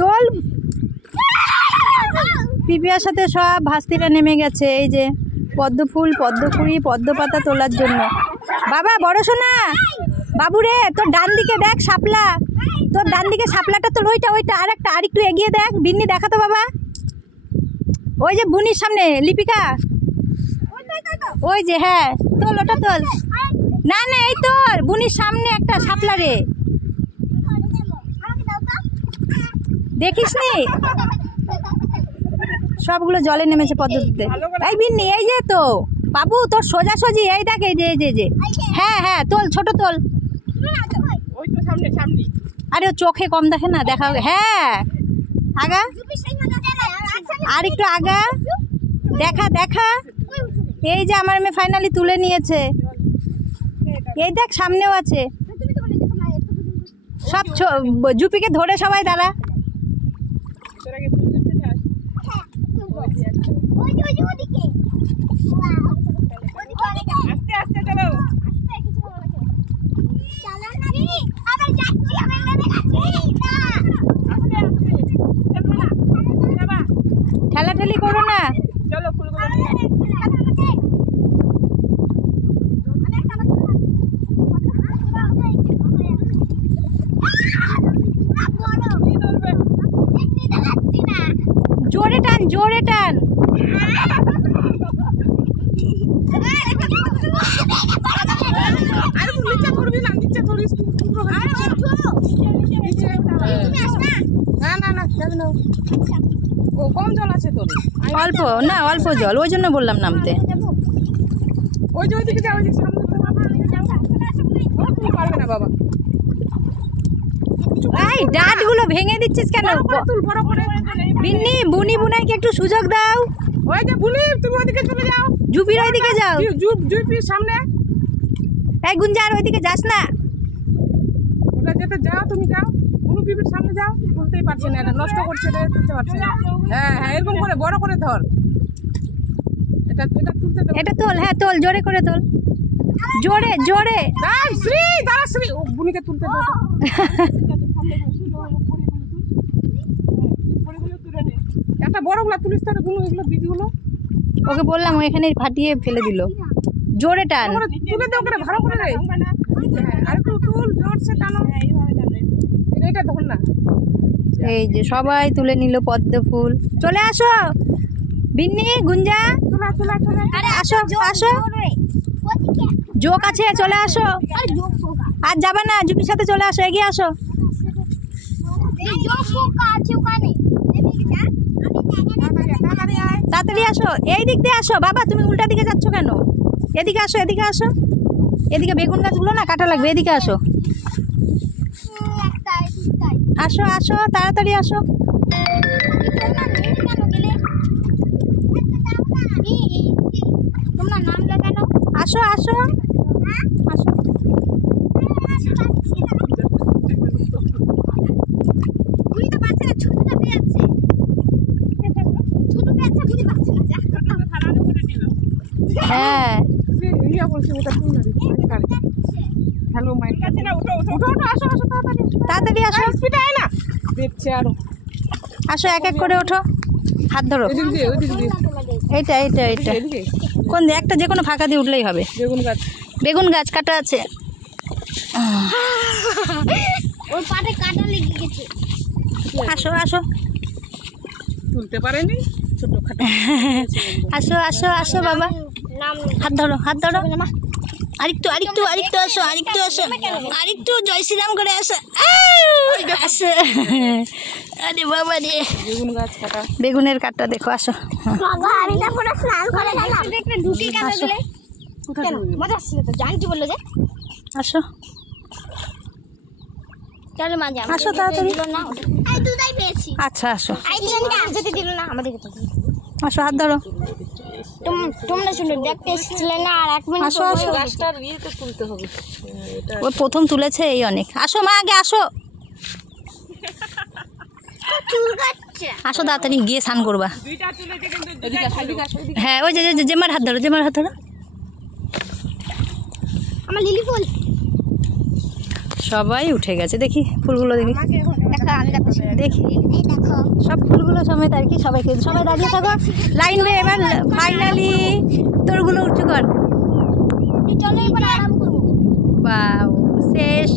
তোল। পিপিয়ার সাথে সব ভাস্তিরা নেমে গেছে এই যে পদ্ম ফুল, পদ্মকুড়ি, পদ্ম পাতা তোলার জন্য। বাবা বড় সোনা, বাবুরে তোর ডান দিকে দেখ শাপলা, তোর ডান দিকে শাপলাটা তোর, ওইটা ওইটা আর একটু এগিয়ে দেখ। বিন্নি দেখা তো বাবা, ওই যে বুনির সামনে লিপিকা, ওই যে, হ্যাঁ তোল, ওটা তোল। না না এই তোর বুনির সামনে একটা শাপলা রে, দেখিস নি? সবগুলো জলে নেমেছে পদ্মতে। এই বিন্নি, এই যে তো বাবু তোর সোজাসুজি, এই দেখ, এই যে এই যে যে, হ্যাঁ হ্যাঁ তোল, ছোট তোল। আরে ও চোখে কম দেখে না, দেখা, হ্যাঁ আগা, আর একটু আগা, দেখা দেখা। এই যে আমার মেয়ে ফাইনালি তুলে নিয়েছে, এই দেখ সামনেও আছে। সব জুপিকে ধরে সবাই দাঁড়া। ঠেলাঠেলি করো না। জোরে টান, জোরে টান। কম জল আছে তোর? অল্প না, অল্প জল, ওই জন্য বললাম নামতে। ওই যে ওইদিকে যাও, পারবে না বাবা। এই ডাঁটগুলো ভেঙে দিচ্ছিস কেন? বিন্নি, বুনি বুনাইকে একটু সুযোগ দাও। ওই যে বুনি, তুমি ওইদিকে চলে যাও, জুপির ওইদিকে যাও। জুপির সামনে। এই গুঞ্জা, আর ওইদিকে যাস না। ওটা যেতে যাও, তুমি যাও, বুনু পিপির সামনে যাও। তুলতেই পারছে না, এটা নষ্ট করছে রে, তুলতে পারছে না। হ্যাঁ হ্যাঁ, এরকম করে বড় করে ধর। এটা তুলতে দাও। এটা তোল, হ্যাঁ তোল, জোরে করে তোল, জোরে জোরে। শ্রী দাঁড়া, শ্রী বুনিকে তুলতে দাও। একটা বড়গুলা তুলিস তাহলে বুনু, এগুলো বীজগুলো। ওকে বললাম, ও এখানে ফাটিয়ে ফেলে দিল। জোরে টান, তুলে দাও করে, ভালো করে রে। আর একটু তুল, জোরসে টানো। এটা ধর না। এই যে সবাই তুলে নিল পদ্ম ফুল। চলে আসো বিন্নি, গুঞ্জা, আসো আসো, জোক আছে, চলে আসো। আর যাবে না, জুপির সাথে চলে আসো, এগিয়ে আসো। তাড়াতাড়ি আসো, এই দিক দিয়ে আসো। বাবা তুমি উল্টা দিকে যাচ্ছ কেন? এদিকে আসো, এদিকে আসো। এদিকে বেগুন গাছগুলো না কাটা লাগবে, এদিকে আসো। আসো আসো, তাড়াতাড়ি আসো। আসো আসো আসো। হ্যাঁ হ্যালো মাইক, আসো আসো, তাড়াতাড়ি আসো, স্পিডে আয় না, দেখছে আরো। আসো, এক এক করে ওঠো, হাত ধরো। এইটা এইটা এইটা কোন দিয়ে? একটা যে কোনো ফাঁকা দিয়ে উঠলেই হবে। বেগুন গাছ কাটা আছে। আসো আসো, তুলতে পারেনি ছোট খাটো। আসো আসো আসো বাবা, হাত ধরো, হাত ধরো। আরেকটু আরেকটু আরেকটু আসো, আরেকটু আসো, আরেকটু জয় শ্রীরাম করে আসো। আসো, আরে বাবা রে, বেগুন গাছ কাটা, বেগুনের কাঠটা দেখো। আসো আসো আসো, তাড়াতাড়ি। আচ্ছা আসো আসো, হাত ধরো। তোমরা শুনো, দেখতে এসেছিলে না, আর 1 মিনিট আসো আসো, গাছটার ইয়েতে তুলতে হবে। ও প্রথম তুলেছে, এই অনেক। আসো মা, আগে আসো, আসো তাড়াতাড়ি, গিয়ে স্নান করবা। হ্যাঁ ওই যে জেমার হাত ধরো, জেমার হাত ধরো। আমার লিলি ফুল সবাই উঠে গেছে, দেখি ফুলগুলো দেখি। দেখো আমি যাচ্ছি দেখি এই দেখো সব ফুলগুলো সমেত আর কি সবাইকে সবাই দাঁড়িয়ে থাকো লাইন হয়ে এবার ফাইনালি তোরগুলো উঁচু কর চলো এবার আরাম করবো বাও শেষ